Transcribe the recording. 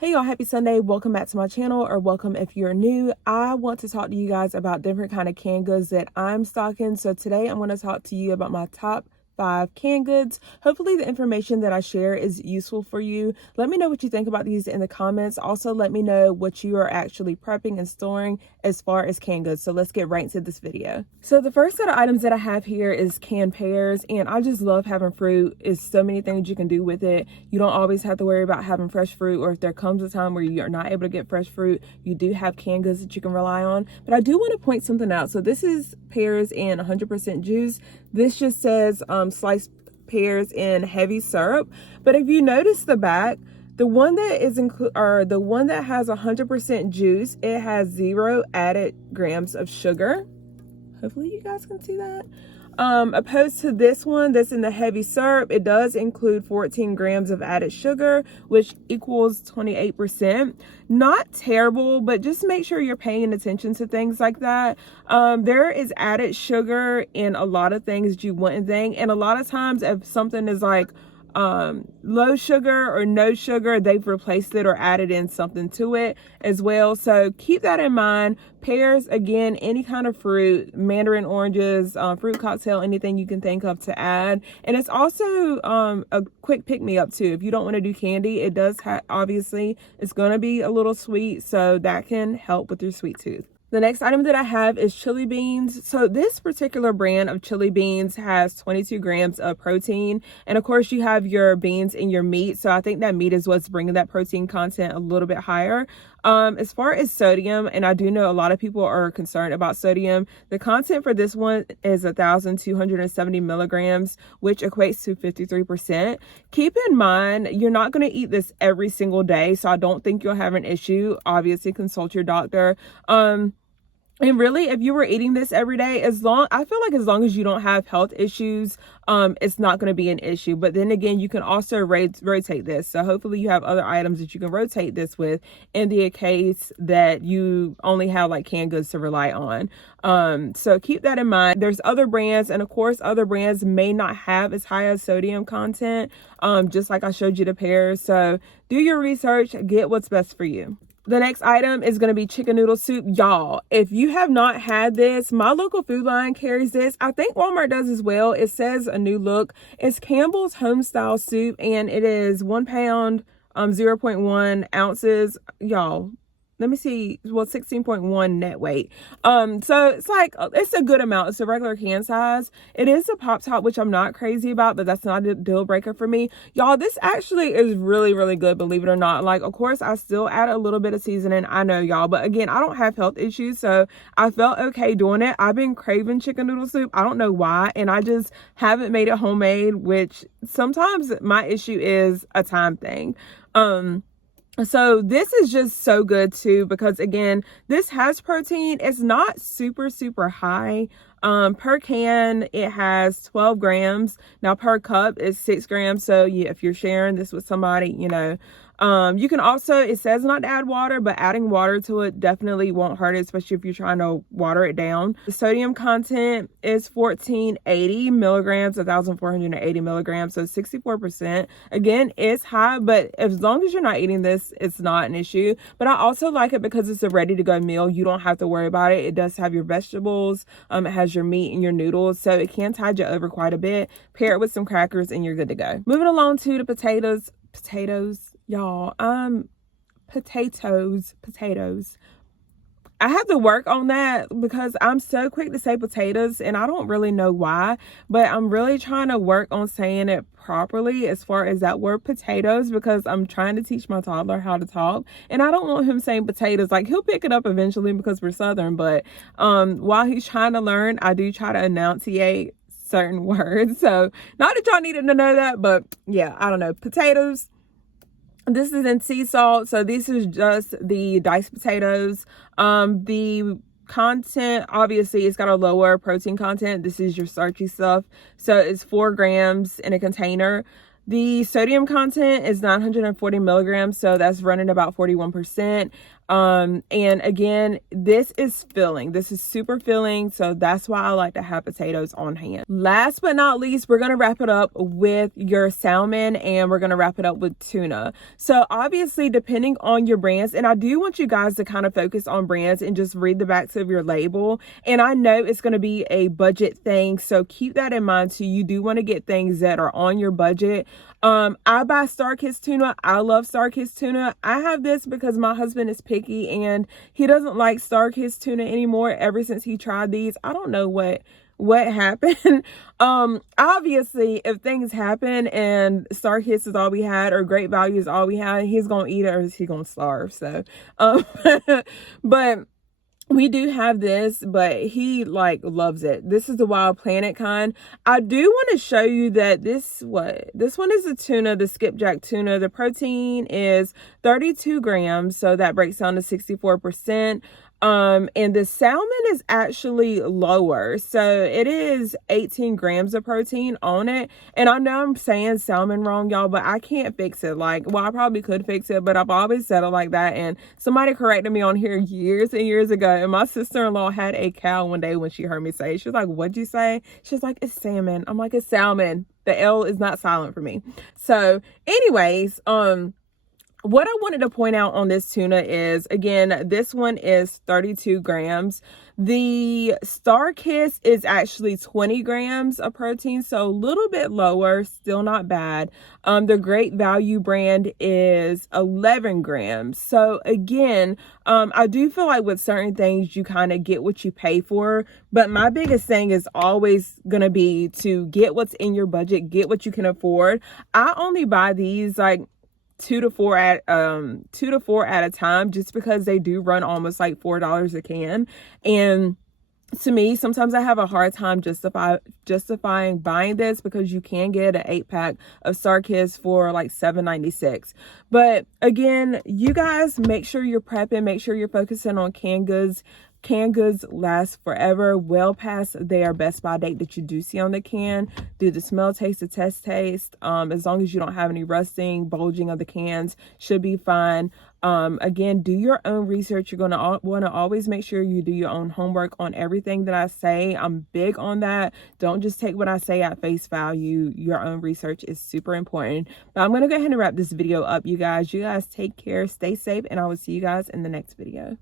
Hey y'all, happy Sunday. Welcome back to my channel, or welcome if you're new. I want to talk to you guys about different kind of canned goods that I'm stocking. So today I'm going to talk to you about my top 5 canned goods. Hopefully the information that I share is useful for you. Let me know what you think about these in the comments. Also, let me know what you are actually prepping and storing as far as canned goods. So let's get right into this video. So the first set of items that I have here is canned pears, and I just love having fruit. It's so many things you can do with it. You don't always have to worry about having fresh fruit, or if there comes a time where you are not able to get fresh fruit, you do have canned goods that you can rely on. But I do want to point something out. So this is pears in 100% juice. This just says sliced pears in heavy syrup. But if you notice the back, the one that is the one that has 100% juice, it has 0 added grams of sugar. Hopefully you guys can see that. Opposed to this one that's in the heavy syrup, it does include 14 grams of added sugar, which equals 28%. Not terrible, but just make sure you're paying attention to things like that. There is added sugar in a lot of things that you wouldn't think, and a lot of times if something is like low sugar or no sugar, they've replaced it or added in something to it as well. So keep that in mind. Pears, again, any kind of fruit, mandarin oranges, fruit cocktail, anything you can think of to add. And it's also a quick pick-me-up too. If you don't want to do candy, it does obviously it's going to be a little sweet, so that can help with your sweet tooth. The next item that I have is chili beans. So this particular brand of chili beans has 22 grams of protein. And of course you have your beans in your meat. So I think that meat is what's bringing that protein content a little bit higher. As far as sodium, and I do know a lot of people are concerned about sodium, the content for this one is 1,270 milligrams, which equates to 53%. Keep in mind, you're not going to eat this every single day, so I don't think you'll have an issue. Obviously, consult your doctor. And really, if you were eating this every day, I feel like as long as you don't have health issues, it's not going to be an issue. But then again, you can also rotate this. So hopefully you have other items that you can rotate this with in the case that you only have like canned goods to rely on. So keep that in mind. There's other brands, and of course, other brands may not have as high as sodium content, just like I showed you the pears. So do your research, get what's best for you. The next item is going to be chicken noodle soup. Y'all, if you have not had this, my local food line carries this. I think Walmart does as well. It says a new look. It's Campbell's home style soup, and it is 1 pound, 0.1 ounces. Y'all, let me see. Well, 16.1 net weight. So it's like, it's a good amount. It's a regular can size. It is a pop top, which I'm not crazy about, but that's not a deal breaker for me. Y'all, this actually is really, really good, believe it or not. Like, of course, I still add a little bit of seasoning. I know, y'all, but again, I don't have health issues, so I felt okay doing it. I've been craving chicken noodle soup. I don't know why, and I just haven't made it homemade, which sometimes my issue is a time thing. So this is just so good too, because again, this has protein. It's not super, super high. Per can, it has 12 grams. Now per cup is 6 grams. So yeah, if you're sharing this with somebody, you know, you can also, it says not to add water, but adding water to it definitely won't hurt it, especially if you're trying to water it down. The sodium content is 1480 milligrams, 1480 milligrams, so 64%. Again, it's high, but as long as you're not eating this, it's not an issue. But I also like it because it's a ready to go meal. You don't have to worry about it. It does have your vegetables, it has your meat and your noodles, so it can tide you over quite a bit. Pair it with some crackers and you're good to go. Moving along to the potatoes, y'all, potatoes. I have to work on that because I'm so quick to say potatoes, and I don't really know why, but I'm really trying to work on saying it properly as far as that word potatoes, because I'm trying to teach my toddler how to talk, and I don't want him saying potatoes. Like, he'll pick it up eventually because we're Southern, but while he's trying to learn, I do try to enunciate certain words. So not that y'all needed to know that, but yeah, I don't know. Potatoes. This is in sea salt, so this is just the diced potatoes. The content, obviously, it's got a lower protein content. This is your starchy stuff, so it's 4 grams in a container. The sodium content is 940 milligrams, so that's running about 41%. And again, this is filling. This is super filling. So that's why I like to have potatoes on hand. Last but not least, we're going to wrap it up with your salmon, and we're going to wrap it up with tuna. So obviously, depending on your brands, and I do want you guys to kind of focus on brands and just read the backs of your label. And I know it's going to be a budget thing, so keep that in mind too. You do want to get things that are on your budget. I buy StarKist tuna. I love StarKist tuna. I have this because my husband is picky and he doesn't like StarKist tuna anymore ever since he tried these. I don't know what happened. Obviously, if things happen and StarKist is all we had or Great Value is all we had, he's gonna eat it or he's gonna starve. So but we do have this, but he like loves it. This is the Wild Planet kind. I do want to show you that this one is a tuna, the skipjack tuna. The protein is 32 grams, so that breaks down to 64%. And the salmon is actually lower, so it is 18 grams of protein on it. And I know I'm saying salmon wrong, y'all, but I can't fix it. Like, well, I probably could fix it, but I've always said it like that. And somebody corrected me on here years and years ago, and my sister-in-law had a cow one day when she heard me say it. She was like, "What'd you say?" She's like, "It's salmon." I'm like, "It's salmon." The L is not silent for me. So anyways, what I wanted to point out on this tuna is, again, this one is 32 grams. The StarKist is actually 20 grams of protein, so a little bit lower, still not bad. The Great Value brand is 11 grams. So again, I do feel like with certain things, you kind of get what you pay for. But my biggest thing is always going to be to get what's in your budget, get what you can afford. I only buy these like two to four at a time, just because they do run almost like $4 a can. And to me, sometimes I have a hard time justifying buying this, because you can get an 8-pack of StarKist for like $7.96. But again, you guys, make sure you're prepping, make sure you're focusing on canned goods. Canned goods last forever, well past their best by date that you do see on the can. Do the smell taste, the taste. As long as you don't have any rusting, bulging of the cans, should be fine. Again, do your own research. You're going to want to always make sure you do your own homework on everything that I say. I'm big on that. Don't just take what I say at face value. Your own research is super important. But I'm going to go ahead and wrap this video up, you guys. You guys take care, stay safe, and I will see you guys in the next video.